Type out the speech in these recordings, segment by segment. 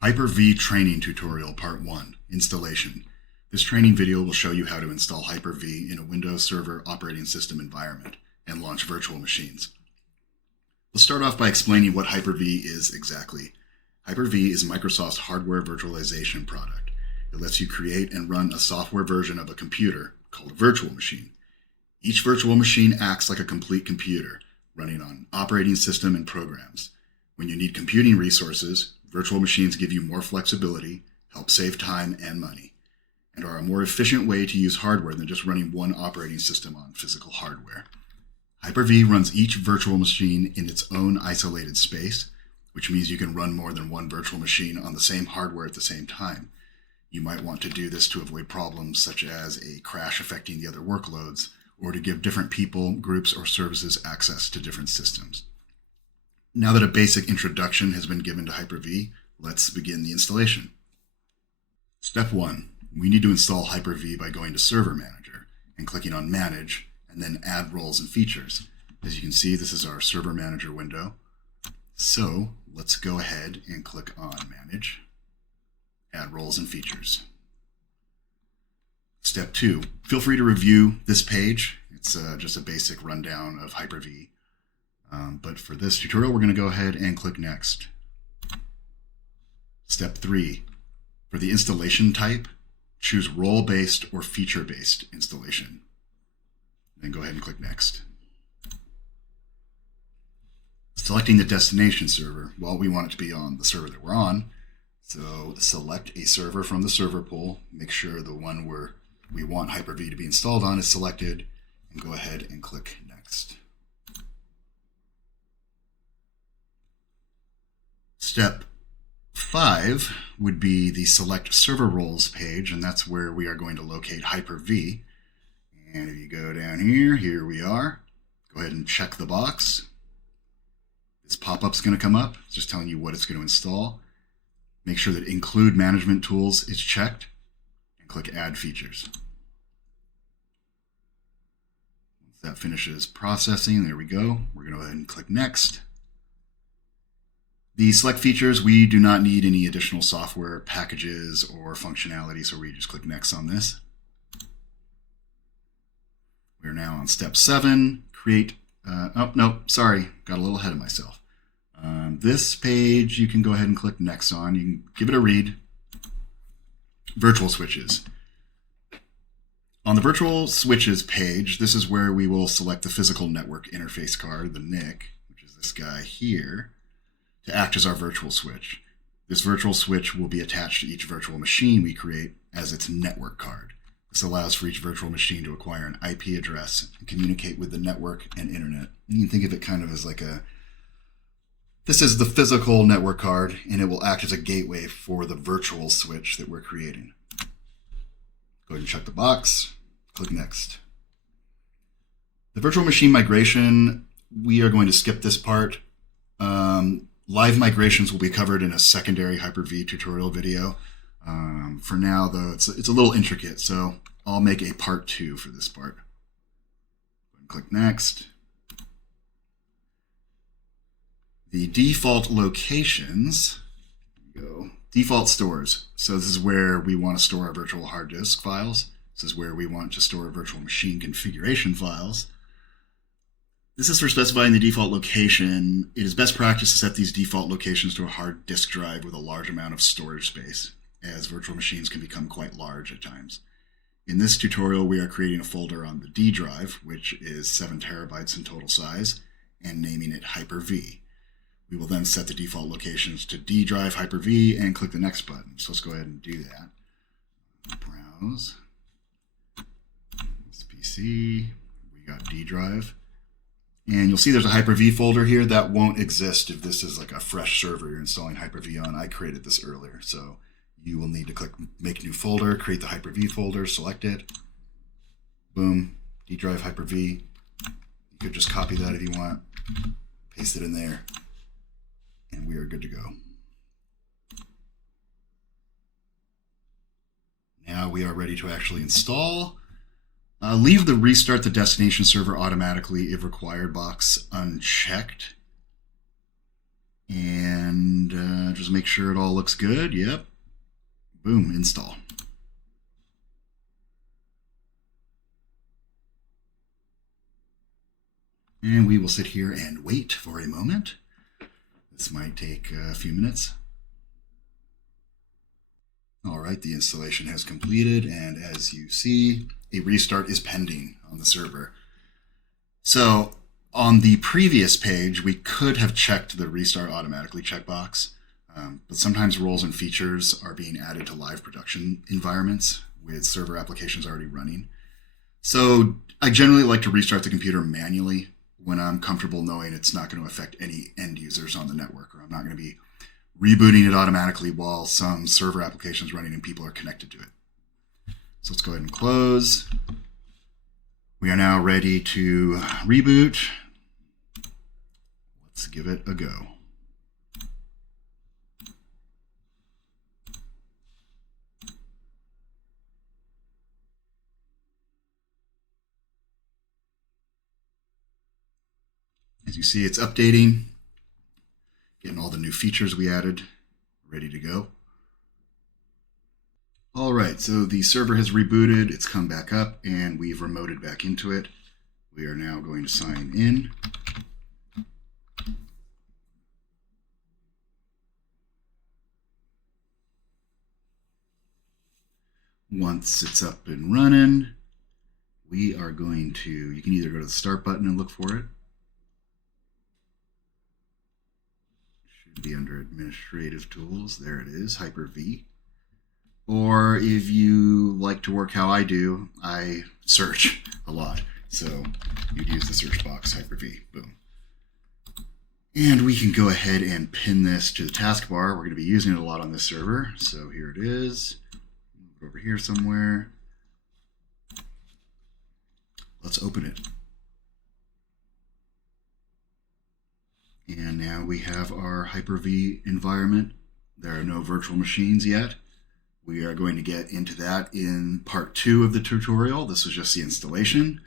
Hyper-V Training Tutorial Part 1, Installation. This training video will show you how to install Hyper-V in a Windows Server operating system environment and launch virtual machines. We'll start off by explaining what Hyper-V is exactly. Hyper-V is Microsoft's hardware virtualization product. It lets you create and run a software version of a computer called a virtual machine. Each virtual machine acts like a complete computer, running on operating system and programs. When you need computing resources, virtual machines give you more flexibility, help save time and money, and are a more efficient way to use hardware than just running one operating system on physical hardware. Hyper-V runs each virtual machine in its own isolated space, which means you can run more than one virtual machine on the same hardware at the same time. You might want to do this to avoid problems such as a crash affecting the other workloads, or to give different people, groups, or services access to different systems. Now that a basic introduction has been given to Hyper-V, let's begin the installation. Step 1. We need to install Hyper-V by going to Server Manager and clicking on Manage, and then Add Roles and Features. As you can see, this is our Server Manager window. So let's go ahead and click on Manage, Add Roles and Features. Step 2. Feel free to review this page. It's just a basic rundown of Hyper-V. But for this tutorial, we're going to go ahead and click Next. Step 3. For the installation type, choose role-based or feature-based installation. Then go ahead and click Next. Selecting the destination server, well, we want it to be on the server that we're on. So select a server from the server pool. Make sure the one where we want Hyper-V to be installed on is selected, and go ahead and click Next. Step 5 would be the Select Server Roles page, and that's where we are going to locate Hyper-V. And if you go down here we are. Go ahead and check the box. This pop-up's going to come up. It's just telling you what it's going to install. Make sure that Include Management Tools is checked, and click Add Features. Once that finishes processing, there we go. We're going to go ahead and click Next. The select features, we do not need any additional software packages or functionality, so we just click Next on this. We're now on step 7, create, got a little ahead of myself. This page you can go ahead and click Next on. You can give it a read. Virtual switches. On the virtual switches page, this is where we will select the physical network interface card, the NIC, which is this guy here, to act as our virtual switch. This virtual switch will be attached to each virtual machine we create as its network card. This allows for each virtual machine to acquire an IP address and communicate with the network and internet. You can think of it kind of as like this is the physical network card, and it will act as a gateway for the virtual switch that we're creating. Go ahead and check the box, click Next. The virtual machine migration, we are going to skip this part. Live migrations will be covered in a secondary Hyper-V tutorial video. For now, though, it's a little intricate, so I'll make a part 2 for this part. Click Next. The default locations, default stores. So this is where we want to store our virtual hard disk files. This is where we want to store virtual machine configuration files. This is for specifying the default location. It is best practice to set these default locations to a hard disk drive with a large amount of storage space, as virtual machines can become quite large at times. In this tutorial, we are creating a folder on the D drive, which is 7 terabytes in total size, and naming it Hyper-V. We will then set the default locations to D drive Hyper-V and click the Next button. So let's go ahead and do that. Browse. This PC. We got D drive. And you'll see there's a Hyper-V folder here. That won't exist if this is like a fresh server you're installing Hyper-V on. I created this earlier, so you will need to click Make New Folder, create the Hyper-V folder, select it. Boom, D drive Hyper-V. You could just copy that if you want, paste it in there, and we are good to go. Now we are ready to actually install. Leave the Restart the Destination Server Automatically if required box unchecked. And just make sure it all looks good. Yep. Boom, install. And we will sit here and wait for a moment. This might take a few minutes. All right, the installation has completed, and as you see, a restart is pending on the server. So on the previous page, we could have checked the restart automatically checkbox, but sometimes roles and features are being added to live production environments with server applications already running. So I generally like to restart the computer manually when I'm comfortable knowing it's not going to affect any end users on the network, or I'm not going to be rebooting it automatically while some server application is running and people are connected to it. So let's go ahead and close. We are now ready to reboot. Let's give it a go. As you see, it's updating, getting all the new features we added, ready to go. All right, so the server has rebooted, it's come back up, and we've remoted back into it. We are now going to sign in. Once it's up and running, we are going to, you can either go to the start button and look for it. Should be under administrative tools. There it is, Hyper-V. Or if you like to work how I do, I search a lot. So you'd use the search box, Hyper-V, boom. And we can go ahead and pin this to the taskbar. We're going to be using it a lot on this server. So here it is. Move it over here somewhere. Let's open it. And now we have our Hyper-V environment. There are no virtual machines yet. We are going to get into that in part 2 of the tutorial. This was just the installation.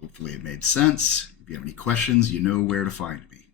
Hopefully it made sense. If you have any questions, you know where to find me.